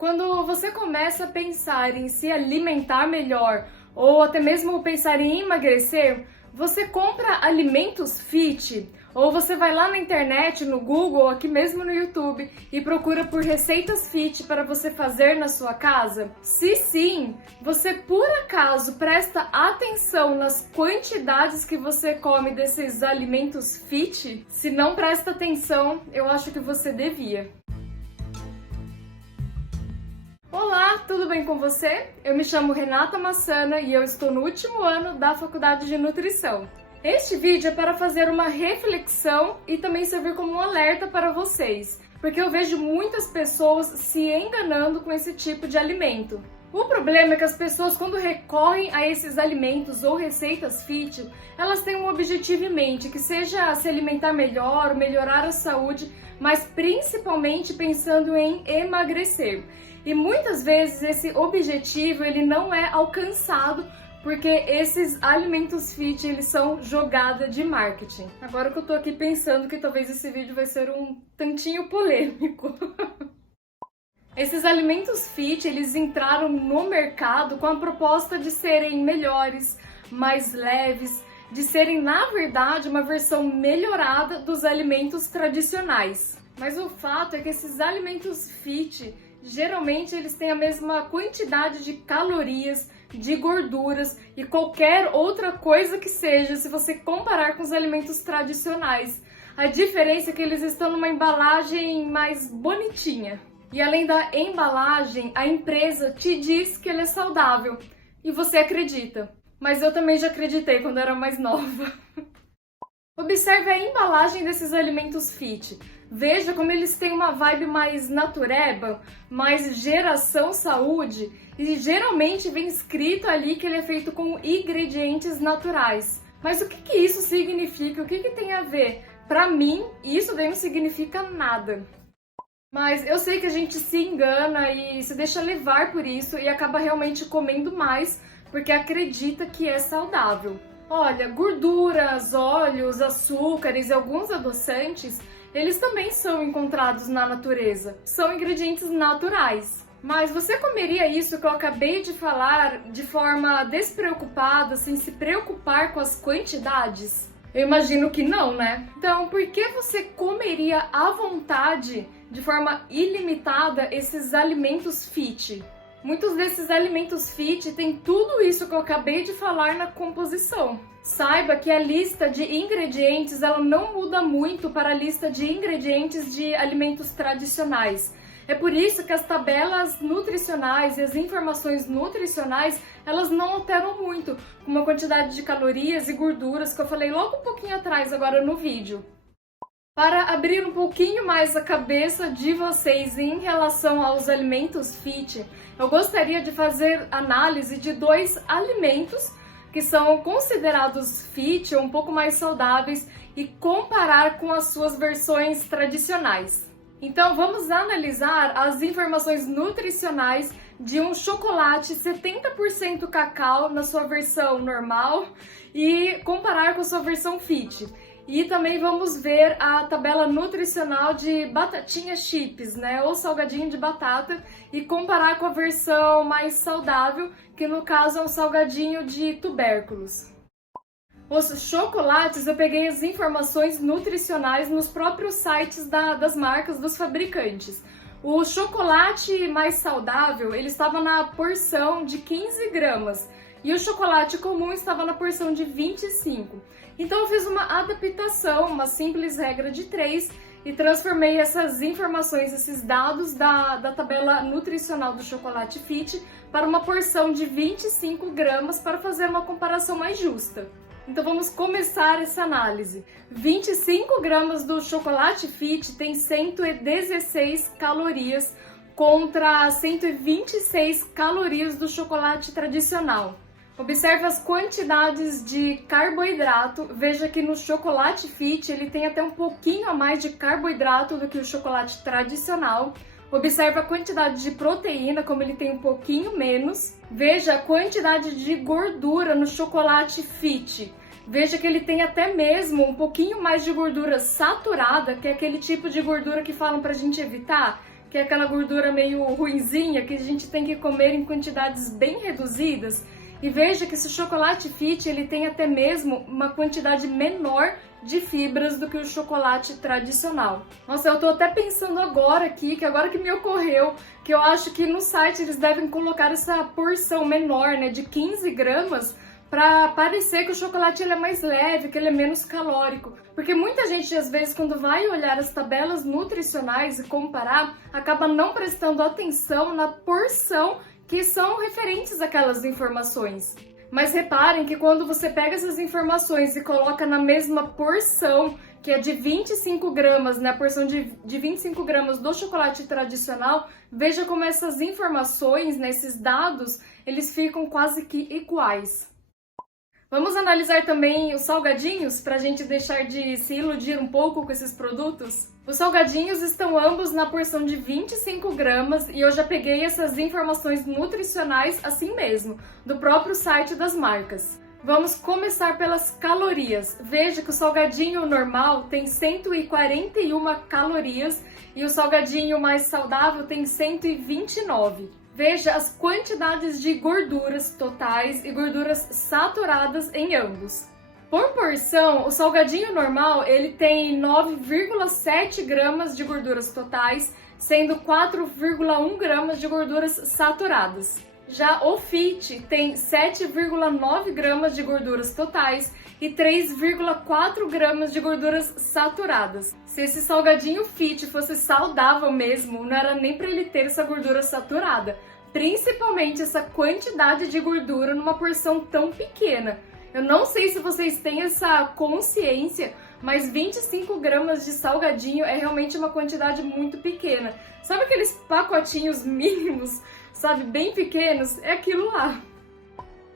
Quando você começa a pensar em se alimentar melhor ou até mesmo pensar em emagrecer, você compra alimentos fit ou você vai lá na internet, no Google, aqui mesmo no YouTube e procura por receitas fit para você fazer na sua casa? Se sim, você por acaso presta atenção nas quantidades que você come desses alimentos fit? Se não presta atenção, eu acho que você devia. Olá, tudo bem com você? Eu me chamo Renata Massana e eu estou no último ano da Faculdade de Nutrição. Este vídeo é para fazer uma reflexão e também servir como um alerta para vocês, porque eu vejo muitas pessoas se enganando com esse tipo de alimento. O problema é que as pessoas, quando recorrem a esses alimentos ou receitas fit, elas têm um objetivo em mente, que seja se alimentar melhor, melhorar a saúde, mas principalmente pensando em emagrecer. E muitas vezes esse objetivo ele não é alcançado porque esses alimentos fit eles são jogada de marketing. Agora que eu tô aqui pensando que talvez esse vídeo vai ser um tantinho polêmico. Esses alimentos fit eles entraram no mercado com a proposta de serem melhores, mais leves, de serem na verdade uma versão melhorada dos alimentos tradicionais. Mas o fato é que esses alimentos fit geralmente eles têm a mesma quantidade de calorias, de gorduras e qualquer outra coisa que seja se você comparar com os alimentos tradicionais. A diferença é que eles estão numa embalagem mais bonitinha. E além da embalagem, a empresa te diz que ele é saudável e você acredita. Mas eu também já acreditei quando era mais nova. Observe a embalagem desses alimentos fit. Veja como eles têm uma vibe mais natureba, mais geração saúde, e geralmente vem escrito ali que ele é feito com ingredientes naturais. Mas o que isso significa? O que tem a ver? Pra mim, isso daí não significa nada. Mas eu sei que a gente se engana e se deixa levar por isso e acaba realmente comendo mais porque acredita que é saudável. Olha, gorduras, óleos, açúcares e alguns adoçantes, eles também são encontrados na natureza. São ingredientes naturais. Mas você comeria isso que eu acabei de falar de forma despreocupada, sem se preocupar com as quantidades? Eu imagino que não, né? Então, por que você comeria à vontade, de forma ilimitada, esses alimentos fit? Muitos desses alimentos fit têm tudo isso que eu acabei de falar na composição. Saiba que a lista de ingredientes ela não muda muito para a lista de ingredientes de alimentos tradicionais. É por isso que as tabelas nutricionais e as informações nutricionais elas não alteram muito, como a quantidade de calorias e gorduras que eu falei logo um pouquinho atrás agora no vídeo. Para abrir um pouquinho mais a cabeça de vocês em relação aos alimentos fit, eu gostaria de fazer análise de dois alimentos que são considerados fit ou um pouco mais saudáveis e comparar com as suas versões tradicionais. Então vamos analisar as informações nutricionais de um chocolate 70% cacau na sua versão normal e comparar com a sua versão fit. E também vamos ver a tabela nutricional de batatinha chips, né, ou salgadinho de batata, e comparar com a versão mais saudável, que no caso é um salgadinho de tubérculos. Os chocolates, eu peguei as informações nutricionais nos próprios sites das marcas, dos fabricantes. O chocolate mais saudável, ele estava na porção de 15 gramas. E o chocolate comum estava na porção de 25. Então eu fiz uma adaptação, uma simples regra de 3 e transformei essas informações, esses dados da tabela nutricional do chocolate fit para uma porção de 25 gramas para fazer uma comparação mais justa. Então vamos começar essa análise. 25 gramas do chocolate fit tem 116 calorias contra 126 calorias do chocolate tradicional. Observe as quantidades de carboidrato. Veja que no chocolate fit ele tem até um pouquinho a mais de carboidrato do que o chocolate tradicional. Observe a quantidade de proteína, como ele tem um pouquinho menos. Veja a quantidade de gordura no chocolate fit. Veja que ele tem até mesmo um pouquinho mais de gordura saturada, que é aquele tipo de gordura que falam pra gente evitar, que é aquela gordura meio ruinzinha que a gente tem que comer em quantidades bem reduzidas. E veja que esse chocolate fit, ele tem até mesmo uma quantidade menor de fibras do que o chocolate tradicional. Nossa, eu tô até pensando agora aqui, que agora que me ocorreu, que eu acho que no site eles devem colocar essa porção menor, né, de 15 gramas, para parecer que o chocolate ele é mais leve, que ele é menos calórico. Porque muita gente, às vezes, quando vai olhar as tabelas nutricionais e comparar, acaba não prestando atenção na porção que são referentes àquelas informações. Mas reparem que quando você pega essas informações e coloca na mesma porção, que é de 25 gramas, né, a porção de 25 gramas do chocolate tradicional, veja como essas informações, né, esses dados, eles ficam quase que iguais. Vamos analisar também os salgadinhos para a gente deixar de se iludir um pouco com esses produtos? Os salgadinhos estão ambos na porção de 25 gramas e eu já peguei essas informações nutricionais assim mesmo, do próprio site das marcas. Vamos começar pelas calorias. Veja que o salgadinho normal tem 141 calorias e o salgadinho mais saudável tem 129. Veja as quantidades de gorduras totais e gorduras saturadas em ambos. Por porção, o salgadinho normal ele tem 9,7 gramas de gorduras totais, sendo 4,1 gramas de gorduras saturadas. Já o Fit tem 7,9 gramas de gorduras totais e 3,4 gramas de gorduras saturadas. Se esse salgadinho Fit fosse saudável mesmo, não era nem para ele ter essa gordura saturada, principalmente essa quantidade de gordura numa porção tão pequena. Eu não sei se vocês têm essa consciência, mas 25 gramas de salgadinho é realmente uma quantidade muito pequena. Sabe aqueles pacotinhos mínimos, sabe, bem pequenos? É aquilo lá.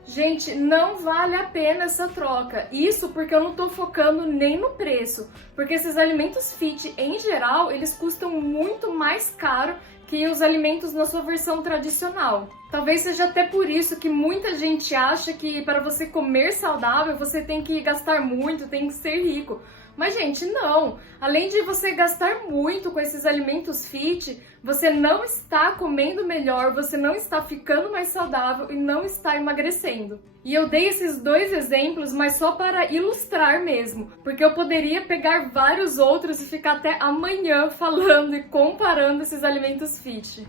Gente, não vale a pena essa troca. Isso porque eu não tô focando nem no preço. Porque esses alimentos fit, em geral, eles custam muito mais caro que os alimentos na sua versão tradicional. Talvez seja até por isso que muita gente acha que para você comer saudável, você tem que gastar muito, tem que ser rico. Mas, gente, não. Além de você gastar muito com esses alimentos fit, você não está comendo melhor, você não está ficando mais saudável e não está emagrecendo. E eu dei esses dois exemplos, mas só para ilustrar mesmo, porque eu poderia pegar vários outros e ficar até amanhã falando e comparando esses alimentos fit.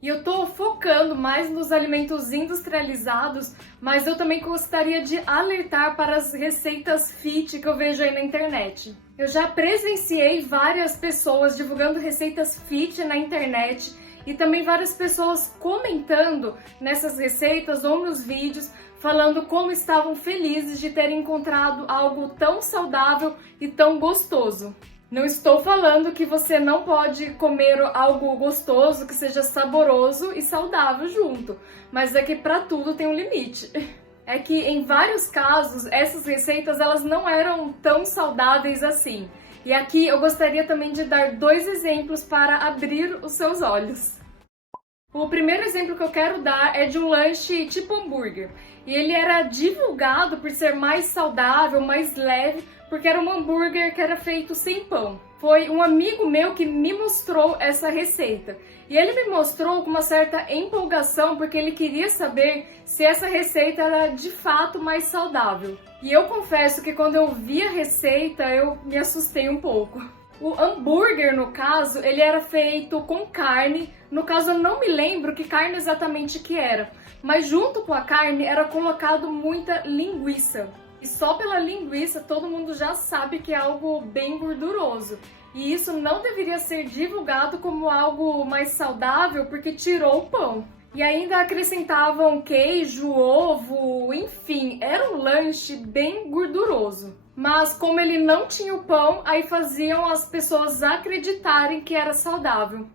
E eu tô focando mais nos alimentos industrializados, mas eu também gostaria de alertar para as receitas fit que eu vejo aí na internet. Eu já presenciei várias pessoas divulgando receitas fit na internet e também várias pessoas comentando nessas receitas ou nos vídeos, falando como estavam felizes de terem encontrado algo tão saudável e tão gostoso. Não estou falando que você não pode comer algo gostoso, que seja saboroso e saudável junto, mas é que para tudo tem um limite. É que em vários casos essas receitas elas não eram tão saudáveis assim. E aqui eu gostaria também de dar dois exemplos para abrir os seus olhos. O primeiro exemplo que eu quero dar é de um lanche tipo hambúrguer. E ele era divulgado por ser mais saudável, mais leve, porque era um hambúrguer que era feito sem pão. Foi um amigo meu que me mostrou essa receita. E ele me mostrou com uma certa empolgação, porque ele queria saber se essa receita era de fato mais saudável. E eu confesso que quando eu vi a receita, eu me assustei um pouco. O hambúrguer, no caso, ele era feito com carne. No caso, eu não me lembro que carne exatamente que era. Mas junto com a carne era colocado muita linguiça. E só pela linguiça todo mundo já sabe que é algo bem gorduroso. E isso não deveria ser divulgado como algo mais saudável porque tirou o pão. E ainda acrescentavam queijo, ovo, enfim, era um lanche bem gorduroso. Mas como ele não tinha o pão, aí faziam as pessoas acreditarem que era saudável.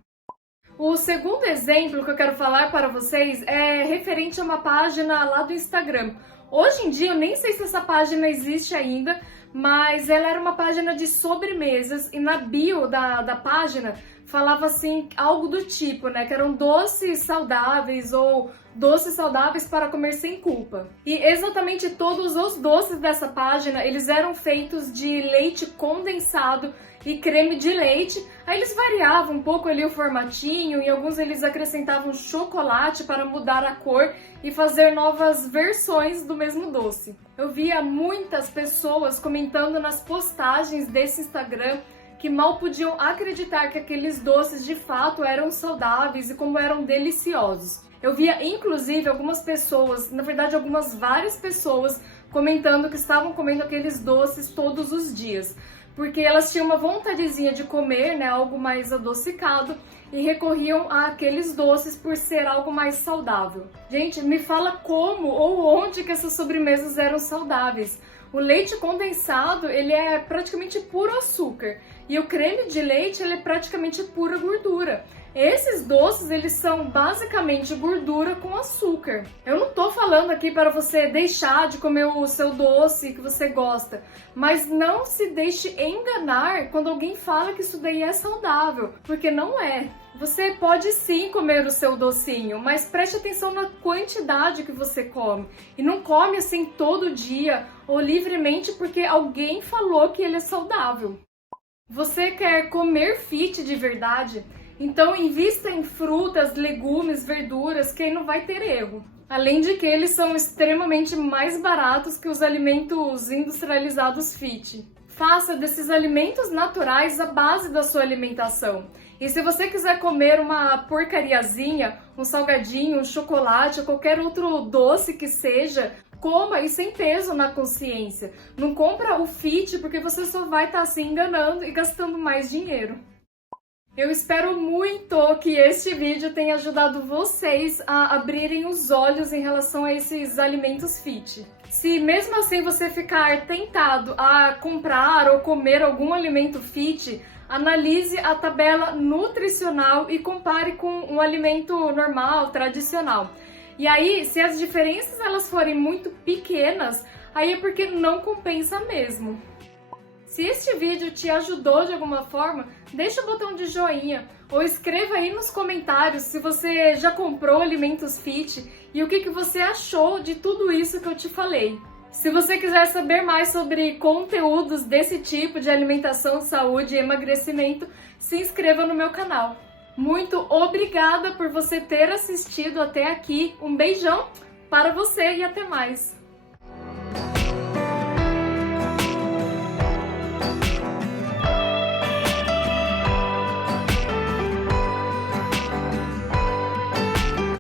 O segundo exemplo que eu quero falar para vocês é referente a uma página lá do Instagram. Hoje em dia eu nem sei se essa página existe ainda, mas ela era uma página de sobremesas e na bio da página falava assim, algo do tipo, né, que eram doces saudáveis ou doces saudáveis para comer sem culpa. E exatamente todos os doces dessa página, eles eram feitos de leite condensado e creme de leite. Aí eles variavam um pouco ali o formatinho, e alguns eles acrescentavam chocolate para mudar a cor e fazer novas versões do mesmo doce. Eu via muitas pessoas comentando nas postagens desse Instagram que mal podiam acreditar que aqueles doces de fato eram saudáveis e como eram deliciosos. Eu via inclusive algumas pessoas, na verdade várias pessoas, comentando que estavam comendo aqueles doces todos os dias, porque elas tinham uma vontadezinha de comer, né, algo mais adocicado, e recorriam àqueles doces por ser algo mais saudável. Gente, me fala como ou onde que essas sobremesas eram saudáveis. O leite condensado, ele é praticamente puro açúcar, e o creme de leite, ele é praticamente pura gordura. Esses doces, eles são basicamente gordura com açúcar. Eu não tô falando aqui para você deixar de comer o seu doce que você gosta, mas não se deixe enganar quando alguém fala que isso daí é saudável, porque não é. Você pode sim comer o seu docinho, mas preste atenção na quantidade que você come. E não come assim todo dia ou livremente porque alguém falou que ele é saudável. Você quer comer fit de verdade? Então invista em frutas, legumes, verduras, que aí não vai ter erro. Além de que eles são extremamente mais baratos que os alimentos industrializados fit. Faça desses alimentos naturais a base da sua alimentação. E se você quiser comer uma porcariazinha, um salgadinho, um chocolate ou qualquer outro doce que seja, coma e sem peso na consciência. Não compra o fit porque você só vai estar se enganando e gastando mais dinheiro. Eu espero muito que este vídeo tenha ajudado vocês a abrirem os olhos em relação a esses alimentos fit. Se mesmo assim você ficar tentado a comprar ou comer algum alimento fit, analise a tabela nutricional e compare com um alimento normal, tradicional. E aí, se as diferenças elas forem muito pequenas, aí é porque não compensa mesmo. Se este vídeo te ajudou de alguma forma, deixa o botão de joinha ou escreva aí nos comentários se você já comprou alimentos fit e o que você achou de tudo isso que eu te falei. Se você quiser saber mais sobre conteúdos desse tipo de alimentação, saúde e emagrecimento, se inscreva no meu canal. Muito obrigada por você ter assistido até aqui. Um beijão para você e até mais!